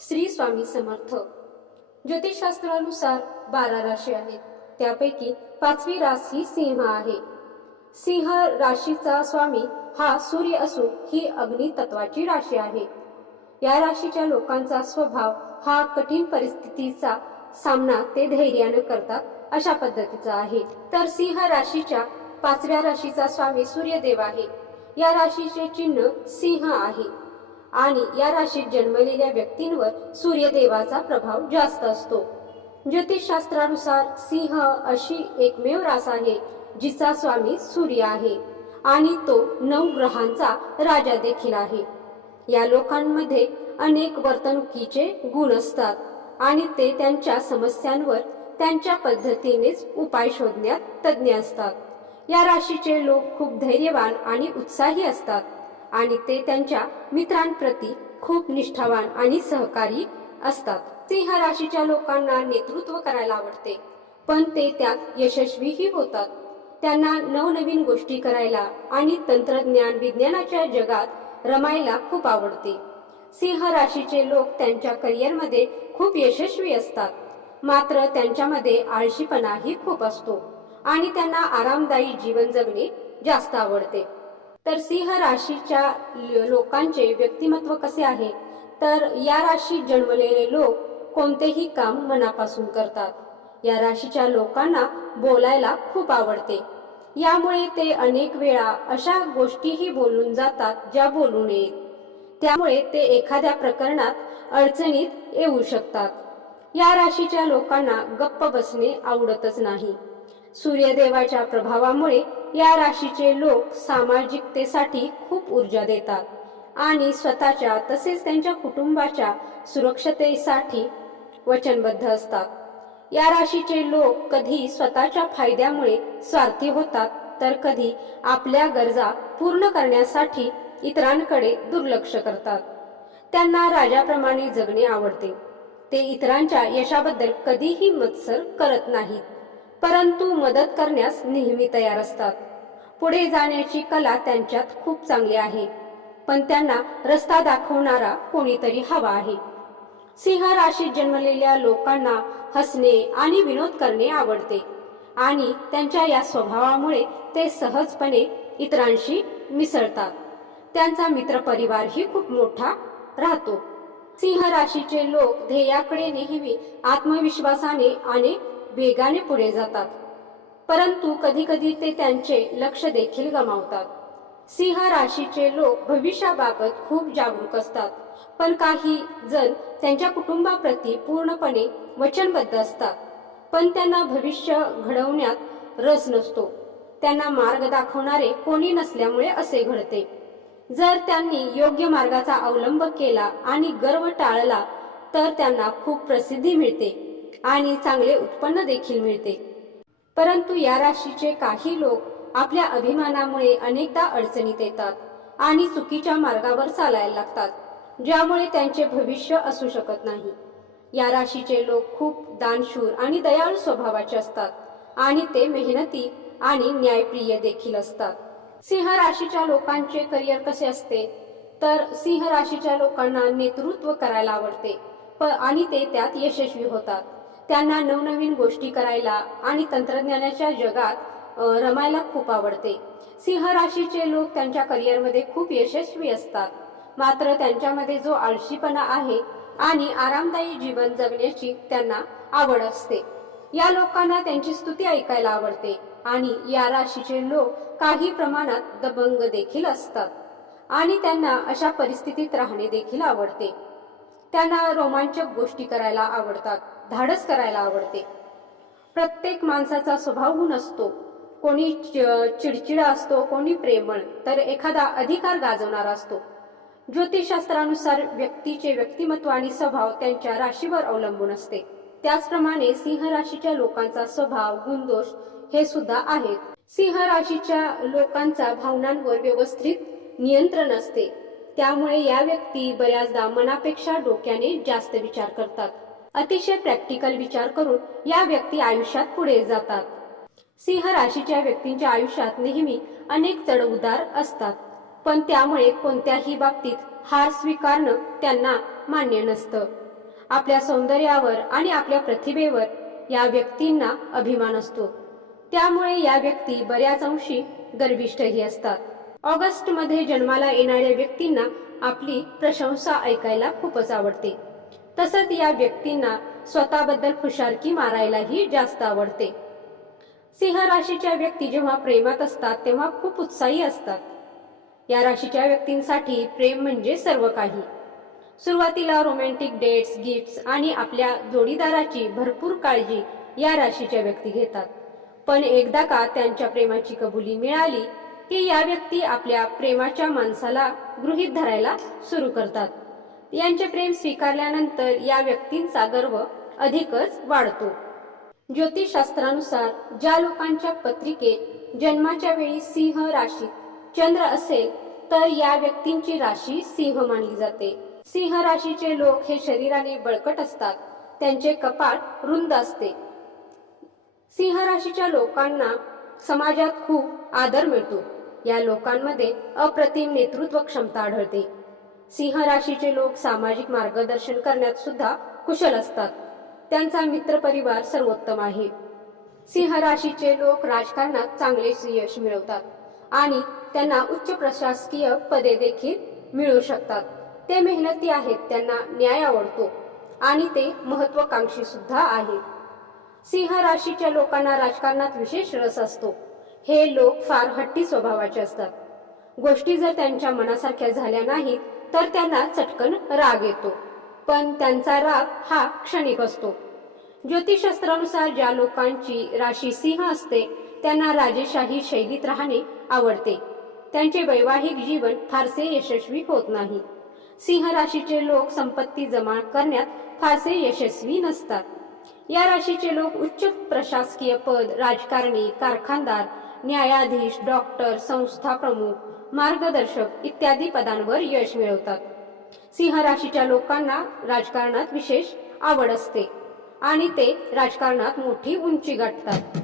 श्री स्वामी समर्थ. ज्योतिषशास्त्रानुसार बारा राशी आहेत. त्यापैकी पाचवी रास ही सिंह आहे. सिंह राशीचा स्वामी हा सूर्य असून ही अग्नि तत्वाची राशी आहे. या राशीच्या लोकांचा स्वभाव हा कठीण परिस्थितीचा सामना ते धैर्याने करतात अशा पद्धतीचा आहे. तर सिंह राशीच्या पाचव्या राशीचा स्वामी सूर्यदेव आहे. या राशीचे चिन्ह सिंह आहे. आणि या राशीत जन्मलेल्या व्यक्तींवर सूर्यदेवाचा प्रभाव जास्त असतो. ज्योतिषशास्त्रानुसार सिंह अशी एकमेव रास आहे जिचा स्वामी सूर्य आहे आणि तो नऊ ग्रहांचा राजा देखील आहे. या लोकांमध्ये अनेक वर्तणुकीचे गुण असतात आणि ते त्यांच्या समस्यांवर त्यांच्या पद्धतीनेच उपाय शोधण्यात तज्ज्ञ असतात. या राशीचे लोक खूप धैर्यवान आणि उत्साही असतात. आणि ते त्यांच्या मित्रांप्रती खूप निष्ठावान आणि सहकारी असतात. सिंह राशीच्या लोकांना नेतृत्व करायला आवडते पण ते त्यात यशस्वीही होतात. त्यांना नवनवीन गोष्टी करायला आणि तंत्रज्ञान विज्ञानाच्या जगात रमायला खूप आवडते. सिंह राशीचे लोक त्यांच्या करिअरमध्ये खूप यशस्वी असतात मात्र त्यांच्यामध्ये आळशीपणाही खूप असतो आणि त्यांना आरामदायी जीवन जगणे जास्त आवडते. तर सिंह राशीच्या लोकांचे व्यक्तिमत्व कसे आहे? तर या राशीत जन्मलेले लोक कोणतेही काम मनापासून करतात. या राशीच्या लोकांना बोलायला खूप आवडते. यामुळे ते अनेक वेळा अशा गोष्टीही बोलून जातात ज्या बोलू नयेत. त्यामुळे ते एखाद्या प्रकरणात अडचणीत येऊ शकतात. या राशीच्या लोकांना गप्प बसणे आवडतच नाही. सूर्यदेवाच्या प्रभावामुळे या राशीचे लोक सामाजिकतेसाठी खूप ऊर्जा देतात आणि स्वतःच्या तसेच त्यांच्या कुटुंबाच्या सुरक्षतेसाठी वचनबद्ध असतात. या राशीचे लोक कधी स्वतःच्या फायद्यामुळे स्वार्थी होतात तर कधी आपल्या गरजा पूर्ण करण्यासाठी इतरांकडे दुर्लक्ष करतात. त्यांना राजाप्रमाणे जगणे आवडते. ते इतरांच्या यशाबद्दल कधीही मत्सर करत नाहीत. परंतु मदत करण्यास नेहमी तयार असतात. पुढे जाण्याची कला त्यांच्यात खूप चांगली आहे. पण त्यांना रस्ता दाखवणारा कोणीतरी हवा आहे. सिंह राशीत जन्मलेल्या लोकांना हसणे आणि विनोद करणे आवडते. आणि त्यांच्या या स्वभावामुळे ते सहजपणे इतरांशी मिसळतात. त्यांचा मित्रपरिवारही खूप मोठा राहतो. सिंह राशीचे लोक ध्येयाकडे नेहमी आत्मविश्वासाने आणि वेगाने पुढे जातात. परंतु कधी कधी ते त्यांचे लक्ष देखील गमावतात. सिंह राशीचे लोक भविष्याबाबत खूप जागरूक असतात. पण काही जण त्यांच्या कुटुंबाप्रती पूर्णपणे वचनबद्ध असतात. पण त्यांना भविष्य घडवण्यात रस नसतो. त्यांना मार्ग दाखवणारे कोणी नसल्यामुळे असे घडते. जर त्यांनी योग्य मार्गाचा अवलंब केला आणि गर्व टाळला तर त्यांना खूप प्रसिद्धी मिळते. आणि चांगले उत्पन्न देखील मिळते. परंतु या राशीचे काही लोक आपल्या अभिमानामुळे अनेकदा अडचणीत येतात आणि चुकीच्या मार्गावर चालायला लागतात ज्यामुळे त्यांचे भविष्य असू शकत नाही. या राशीचे लोक खूप दानशूर आणि दयाळू स्वभावाचे असतात आणि ते मेहनती आणि न्यायप्रिय देखील असतात. सिंह राशीच्या लोकांचे करिअर कसे असते? तर सिंह राशीच्या लोकांना नेतृत्व करायला आवडते आणि ते त्यात यशस्वी होतात. त्यांना नवनवीन गोष्टी करायला आणि तंत्रज्ञानाच्या जगात रमायला खूप आवडते. सिंह राशीचे लोक त्यांच्या करिअरमध्ये खूप यशस्वी असतात. मात्र त्यांच्यामध्ये जो आळशीपणा आहे आणि आरामदायी जीवन जगण्याची त्यांना आवड असते. या लोकांना त्यांची स्तुती ऐकायला आवडते आणि या राशीचे लोक काही प्रमाणात दबंग देखील असतात आणि त्यांना अशा परिस्थितीत राहणे देखील आवडते. त्यांना रोमांचक गोष्टी करायला आवडतात. धाडस करायला आवडते. प्रत्येक माणसाचा स्वभाव गुण असतो. कोणी चिडचिडा असतो कोणी प्रेमळ तर एखादा अधिकार गाजवणारा असतो. ज्योतिषशास्त्रानुसार व्यक्तीचे व्यक्तिमत्व आणि स्वभाव त्यांच्या राशीवर अवलंबून असते. त्याचप्रमाणे सिंह राशीच्या लोकांचा स्वभाव गुणदोष हे सुद्धा आहेत. सिंह राशीच्या लोकांचा भावनांवर व्यवस्थित नियंत्रण असते. त्यामुळे या व्यक्ती बऱ्याचदा मनापेक्षा डोक्याने जास्त विचार करतात. अतिशय प्रॅक्टिकल विचार करून या व्यक्ती आयुष्यात पुढे जातात. सिंह राशीच्या व्यक्तींच्या आयुष्यात नेहमी अनेक चढउतार असतात. पण त्यामुळे कोणत्याही बाबतीत हार स्वीकारणं त्यांना मान्य नसतं. आपल्या सौंदर्यावर आणि आपल्या प्रतिभेवर या व्यक्तींना अभिमान असतो. त्यामुळे या व्यक्ती बऱ्याच अंशी गर्विष्ठही असतात. ऑगस्टमध्ये जन्माला येणाऱ्या व्यक्तींना आपली प्रशंसा ऐकायला खूपच आवडते. तसंच या व्यक्तींना स्वतःबद्दल खुशालकी मारायलाही जास्त आवडते. सिंह राशीच्या व्यक्ती जेव्हा प्रेमात असतात तेव्हा खूप उत्साही असतात. या राशीच्या व्यक्तींसाठी प्रेम म्हणजे सर्व काही. सुरुवातीला रोमॅन्टिक डेट्स गिफ्ट्स आणि आपल्या जोडीदाराची भरपूर काळजी या राशीच्या व्यक्ती घेतात. पण एकदा का त्यांच्या प्रेमाची कबुली मिळाली की या व्यक्ती आपल्या प्रेमाच्या माणसाला गृहीत धरायला सुरू करतात. यांचे प्रेम स्वीकारल्यानंतर या व्यक्तींचा गर्व अधिकच वाढतो. ज्योतिषशास्त्रानुसार ज्या लोकांच्या पत्रिकेत जन्माच्या वेळी सिंह राशीत चंद्र असेल तर या व्यक्तींची राशी सिंह मानली जाते. सिंह राशीचे लोक हे शरीराने बळकट असतात त्यांचे कपाळ रुंद असते. सिंह राशीच्या लोकांना समाजात खूप आदर मिळतो. या लोकांमध्ये अप्रतिम नेतृत्व क्षमता आढळते. सिंह राशीचे लोक सामाजिक मार्गदर्शन करण्यात सुद्धा कुशल असतात. त्यांचा मित्र परिवार सर्वोत्तम आहे. सिंह राशीचे लोक राजकारणात चांगले यश मिळवतात आणि त्यांना उच्च प्रशासकीय पदे देखील मिळू शकतात. ते मेहनती आहेत त्यांना न्याय आवडतो आणि ते महत्वाकांक्षी सुद्धा आहे. सिंह राशीच्या लोकांना राजकारणात विशेष रस असतो. हे लोक फार हट्टी स्वभावाचे असतात. गोष्टी जर त्यांच्या मनासारख्या झाल्या नाहीत तर त्यांना चटकन राग येतो. पण त्यांचा राग हा क्षणिक असतो. ज्योतिषशास्त्रानुसार ज्या लोकांची राशी सिंह असते त्यांना राजेशाही शैलीत राहणे आवडते. त्यांचे वैवाहिक जीवन फारसे यशस्वी होत नाही. सिंह राशीचे लोक संपत्ती जमा करण्यात फारसे यशस्वी नसतात. या राशीचे लोक उच्च प्रशासकीय पद राजकारणी कारखानदार न्यायाधीश डॉक्टर संस्था प्रमुख मार्गदर्शक इत्यादी पदांवर यश मिळवतात. सिंह राशीच्या लोकांना राजकारणात विशेष आवड असते आणि ते राजकारणात मोठी उंची गाठतात.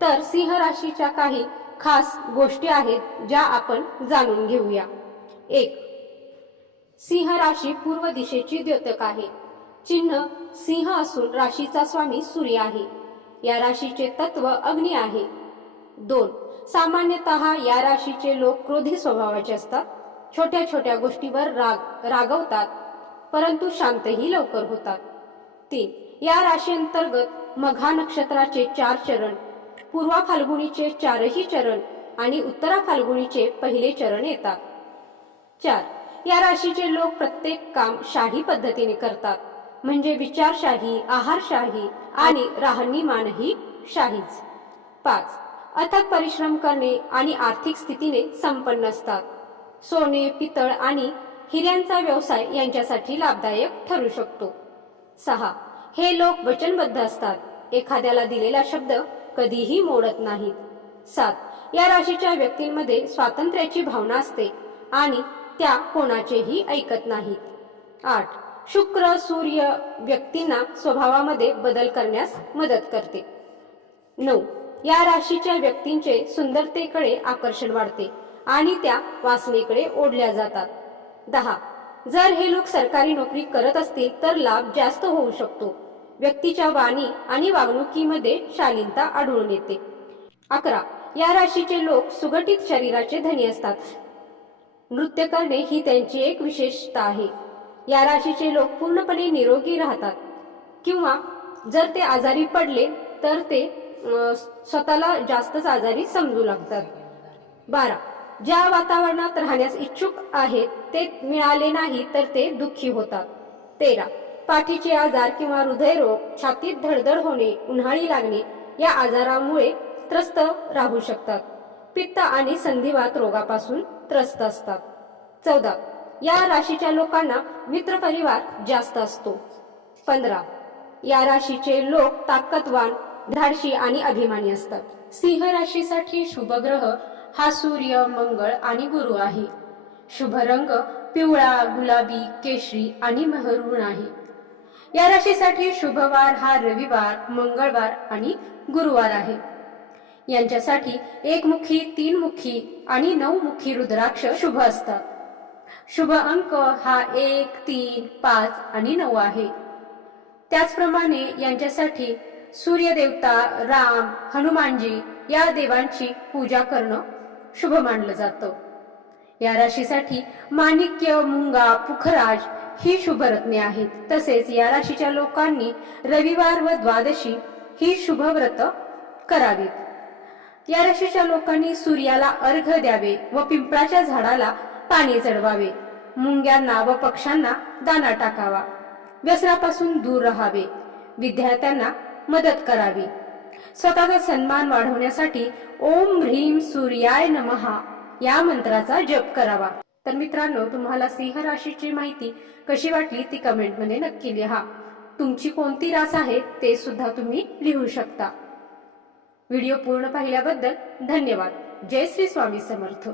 तर सिंह राशीच्या काही खास गोष्टी आहेत ज्या आपण जाणून घेऊया. एक सिंह राशी पूर्व दिशेची द्योतक आहे. चिन्ह सिंह असून राशीचा स्वामी सूर्य आहे. या राशीचे तत्व अग्नी आहे. दोन. सामान्यतः या राशीचे लोक क्रोधी स्वभावाचे असतात. छोट्या छोट्या गोष्टीवर राग रागवतात. परंतु शांतही लवकर होतात. तीन. या राशी अंतर्गत मघा नक्षत्राचे चार चरण पूर्वा फाल्गुणीचे चारही चरण आणि उत्तरा फाल्गुणीचे पहिले चरण येतात. चार. या राशीचे लोक प्रत्येक काम शाही पद्धतीने करतात. म्हणजे विचारशाही आहारशाही आणि राहणीमानही शाहीच. पाच. अथक परिश्रम करणे आणि आर्थिक स्थितीने संपन्न असतात. सोने पितळ आणि हिऱ्यांचा व्यवसाय यांच्यासाठी लाभदायक ठरू शकतो. सहा. हे लोक वचनबद्ध असतात. एखाद्याला दिलेला शब्द कधीही मोडत नाहीत. सात. या राशीच्या व्यक्तींमध्ये स्वातंत्र्याची भावना असते आणि त्या कोणाचेही ऐकत नाहीत. आठ. शुक्र सूर्य व्यक्तींना स्वभावामध्ये बदल करण्यास मदत करते. नऊ. या राशीच्या व्यक्तींचे सुंदरतेकडे आकर्षण वाढते आणि त्या वासनेकडे ओढल्या जातात. दहा. जर हे लोक सरकारी नोकरी करत असतील तर लाभ जास्त होऊ शकतो. व्यक्तीच्या वाणी आणि वागणुकीमध्ये शालीनता आढळून येते. अकरा. या राशीचे लोक सुगटित शरीराचे धनी असतात. नृत्य करणे ही त्यांची एक विशेषता आहे. या राशीचे लोक पूर्णपणे निरोगी राहतात. किंवा जर ते आजारी पडले तर ते स्वतःला जास्तच आजारी समजू लागतात. बारा. ज्या वातावरणात राहण्यास इच्छुक आहेत ते मिळाले नाही तर ते दुःखी होतात. तेरा. पाठीचे आजार किंवा हृदयरोग छातीत धडधड होणे उन्हाळी लागणे या आजारामुळे त्रस्त राहू शकतात. पित्त आणि संधिवात रोगापासून त्रस्त असतात. चौदा. या राशीच्या लोकांना मित्र परिवार जास्त असतो. पंधरा. या राशीचे लोक ताकदवान धाडशी आणि अभिमानी असतात सिंह राशीसाठी शुभ ग्रह हा सूर्य मंगळ आणि गुरु आहे. शुभ रंग पिवळा गुलाबी केशरी आणि मेहरून आहे. या राशीसाठी शुभवार हा रविवार मंगळवार आणि गुरुवार आहे. यांच्यासाठी एकमुखी तीन मुखी आणि नऊ मुखी रुद्राक्ष शुभ असतात शुभ अंक हा एक तीन पाच आणि नऊ आहे. त्याचप्रमाणे यांच्यासाठी सूर्यदेवता राम हनुमानजी या देवांची पूजा करणं शुभ मानलं जातं. या राशीसाठी माणिक्य मुंगा पुखराज ही शुभ रत्ने आहेत. तसेच या राशीच्या लोकांनी रविवार व द्वादशी ही शुभ व्रत करावीत. या राशीच्या लोकांनी सूर्याला अर्घ द्यावे व पिंपळाच्या झाडाला पाणी चढवावे. मुंग्यांना व पक्ष्यांना दाना टाकावा. व्यसनापासून दूर राहावे. विद्यार्थ्यांना मदत करावी. स्वतःचा सन्मान वाढवण्यासाठी ओम ह्रीम सूर्याय नमहा या मंत्राचा जप करावा. तर मित्रांनो तुम्हाला सिंह राशीची माहिती कशी वाटली ती कमेंटमध्ये नक्की लिहा. तुमची कोणती रास आहे ते सुद्धा तुम्ही लिहू शकता. व्हिडिओ पूर्ण पाहिल्याबद्दल धन्यवाद. जय श्री स्वामी समर्थ.